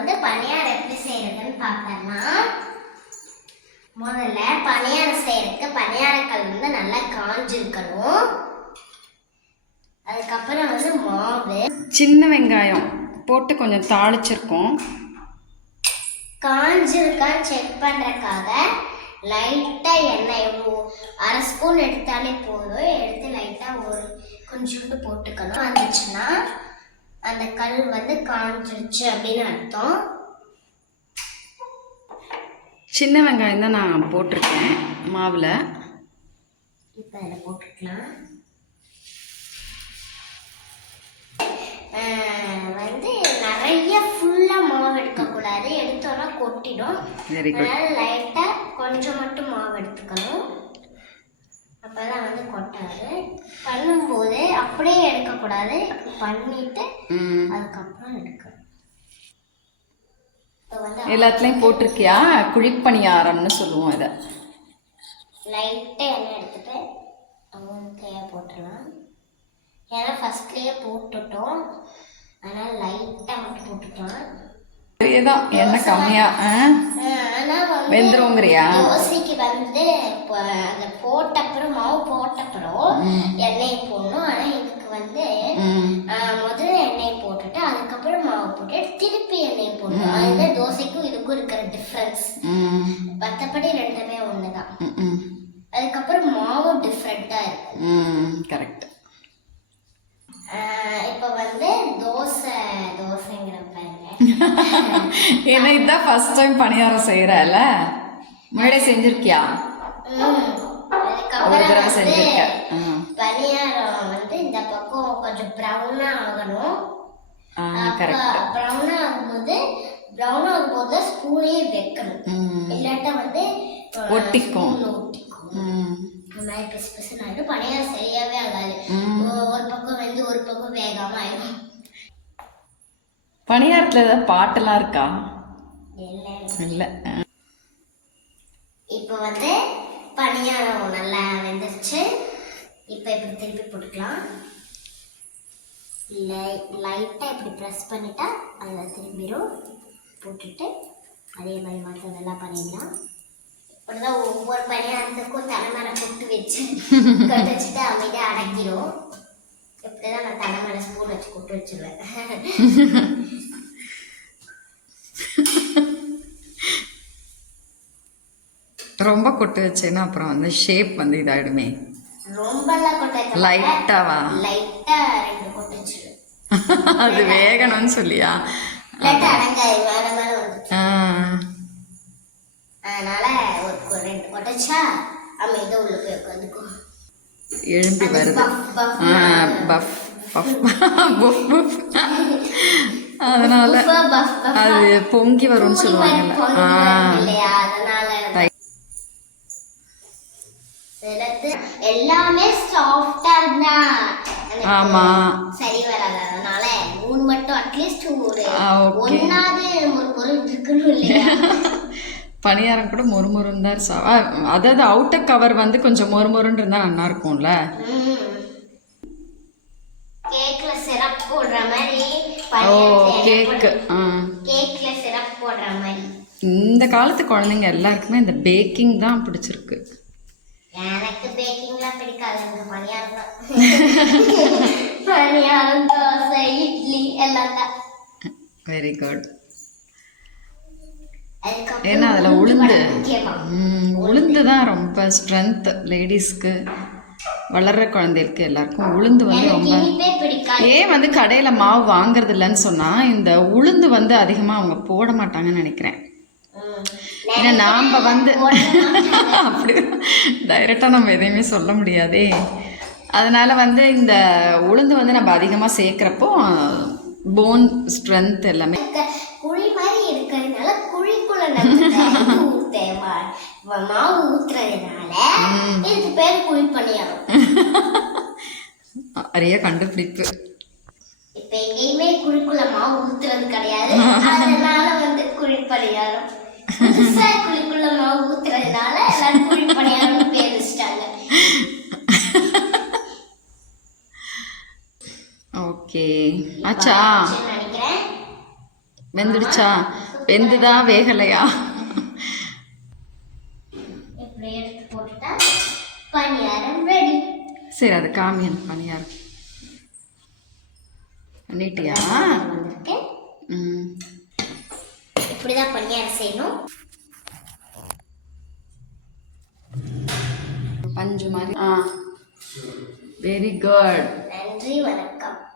வந்து பணியாரம் எப்படி செய்யறதுன்னு பார்க்கலாம்னா, முதல்ல பணியாரம் செய்யறதுக்கு பணியாரக்கல் வந்து நல்லா காஞ்சிருக்கணும். அதுக்கப்புறம் வந்து மாவு, சின்ன வெங்காயம் போட்டு கொஞ்சம் தாளிச்சிருக்கோம். காஞ்சிருக்கான்னு செக் பண்றதுக்காக லைட்டா எண்ணெய் அரை ஸ்பூன் எடுத்தாலே போதும். எடுத்து லைட்டா ஒரு கொஞ்சோண்டு போட்டுக்கணும். வந்துச்சுன்னா அந்த கல் வந்து காஞ்சிருச்சு அப்படின்னு அர்த்தம். சின்ன வெங்காயம் தான் நான் போட்டிருக்கேன் மாவில். இப்போ அதில் போட்டுக்கலாம். வந்து நிறைய ஃபுல்லாக மாவு எடுக்கக்கூடாது, எடுத்தோன்னா கொட்டிடும். அதனால லைட்டாக கொஞ்சம் மட்டும் மாவு எடுத்துக்கணும். அப்போதான் வந்து கொட்டாது. பண்ணும்போது அப்படியே எடுக்கக்கூடாது, பண்ணிட்டு அதுக்கப்புறம் எடுக்கணும். எல்லாத்துலேயும் போட்டிருக்கியா? குழிப்பணியாரம்னு சொல்லுவோம் இதை. லைட்டாக எண்ணெய் எடுத்துட்டு அவனுக்கையாக போட்டுடலாம். ஏன்னா ஃபர்ஸ்ட்லேயே போட்டுட்டோம், அதனால் லைட்டாக மட்டும் போட்டுக்கலாம். சரிதான், எண்ணெய் கம்மியாக வெந்துருங்கிறியா? தோசைக்கு வந்து அந்த போட்டப்புறம் மாவு போட்டப்புறம் எண்ணெயை போடணும். ஆனால் இதுக்கு வந்து முதல்ல எண்ணெயை போட்டுட்டு அதுக்கப்புறம் மாவு போட்டு திருப்பி எண்ணெயை போடணும். அதுதான் தோசைக்கும் இதுக்கும் இருக்கிற டிஃப்ரென்ஸ். மற்றபடி ரெண்டுமே ஒன்று தான். அதுக்கப்புறம் மாவும் டிஃப்ரெண்ட்டாக இருக்கு. கரெக்ட். இப்போ வந்து தோசைங்கிறப்ப ஏன்னா இதுதான் ஃபர்ஸ்ட் டைம் பணியாரம் செய்யறல. முன்னாடியே செஞ்சிருக்கியா? ஒரு தடவை செஞ்சிருக்க. பணியாரம் வந்து இந்த பக்கம் கொஞ்சம் ப்ரௌனா ஆகணும். ப்ரௌனா ஆகும்போது ஸ்பூனே வைக்கணும், இல்லாட்டா வந்து ஒட்டிக்கும். அந்த மாதிரி பிசு பிசுன்னு ஆகிடும். பணியாரம் சரியாவே ஆகாது. ஒரு பக்கம் வந்து ஒரு பக்கம் வேகாம ஆயிடும். பணியாரத்தில் ஏதாவது பாட்டெல்லாம் இருக்கா? இல்லை. இப்போ வந்து பணியாரம் நல்லா வெந்துருச்சு. இப்போ இப்படி திருப்பி போட்டுக்கலாம். லைட்டாக இப்படி ப்ரெஸ் பண்ணிட்டா அதில் திரும்பிடும். போட்டுட்டு அதே மாதிரி மற்றதெல்லாம் பண்ணிடலாம். இப்படிதான் ஒவ்வொரு பணியாரத்துக்கும் தலைமையில கொட்டு வச்சு வச்சுட்டு அமைதியாக அடக்கிடும். இப்படிதான் நான் தலைமையில ஸ்பூன் வச்சு கொட்டு வச்சிருவேன். ரொம்ப கொட்டு வச்சேன்னா அப்புறம் வந்து ஷேப் வந்து இதாயிடுமே. ரொம்பலாம் கொட்ட லைட்டாவா? லைட்டா 2 கொட்டு வச்சிருவேன். அது வேகணும்னு சொல்லியா? லைட்டா அடங்காது, வேற மேல வந்துச்சு. அதனால ஒரு 2 கொட்டச்சா அமைதியா உள்ள போய் உட்காந்துக்கும். எழும்பி வருது. Puff puff puff puff. அதனால அது பொங்கி வரும்னு சொல்லுவாங்கல்ல. எல்லாமே சாஃப்டா இருந்தா ஆமா சரி வராது. அதனால 3 மட்டும் அட்லீஸ்ட் ஒன்னாவது ஒரு இருக்கணும் இல்லையா? பணியாரம் கூட மொறுமொறுன்னு தான். அதாவது அவுட்டர் கவர் வந்து கொஞ்சம் மொறுமொறுன்னு இருந்தா நல்லா இருக்கும்ல. கேக்ல சிரப் போடுற மாதிரி. கேக்ல சிரப் போடுற மாதிரி. இந்த காலத்து குழந்தைங்க எல்லாருக்குமே இந்த பேக்கிங் தான் பிடிச்சிருக்கு. எனக்கு பேக்கிங்லாம் பிடிக்காது, இந்த பணியாரம் தான். பணியாரம், தோசை, இட்லி எல்லாம் தான். Very good. ஏன்னா அதில் உளுந்து தான் ரொம்ப ஸ்ட்ரென்த் லேடிஸ்க்கு, வளர்கிற குழந்தைகளுக்கு எல்லாருக்கும் உளுந்து வந்து ரொம்ப. ஏன் வந்து கடையில் மாவு வாங்குறது இல்லைன்னு சொன்னால் இந்த உளுந்து வந்து அதிகமாக அவங்க போட மாட்டாங்கன்னு நினைக்கிறேன். ஏன்னா நாம் வந்து அப்படி டைரெக்டாக நம்ம எதையுமே சொல்ல முடியாதே. அதனால் வந்து இந்த உளுந்து வந்து நம்ம அதிகமாக சேர்க்குறப்போ போன் ஸ்ட்ரென்த் எல்லாமே. குழி மாதிரி இருக்கிறதுனால குழிக்குள்ள மாவு ஊத்துறதுனால இதுக்கு பேர் குழி பணியாரம். நிறைய கண்டுபிடிப்பு. இப்ப எங்கேயுமே குழிக்குள்ள மாவு ஊத்துறது கிடையாது, அதனால வந்து குழி பணியாரம். புதுசா குழிக்குள்ள மாவு ஊத்துறதுனால எல்லாரும் குழி பணியாரம் பேர் வச்சிட்டாங்க. ஓகே ஆச்சா? நினைக்கிறேன் வெந்துடுச்சா? வெந்துதா வேகலையா? இப்படி எடுத்து போட்டுட்டா பணியாரம் ரெடி. சரி, அது காமி எனக்கு பணியாரம். பண்ணிட்டியா? வந்திருக்கு. ம். இப்படிதான் பணியாரம் செய்யணும். பஞ்சு மாதிரி. Very good. நன்றி, வணக்கம்.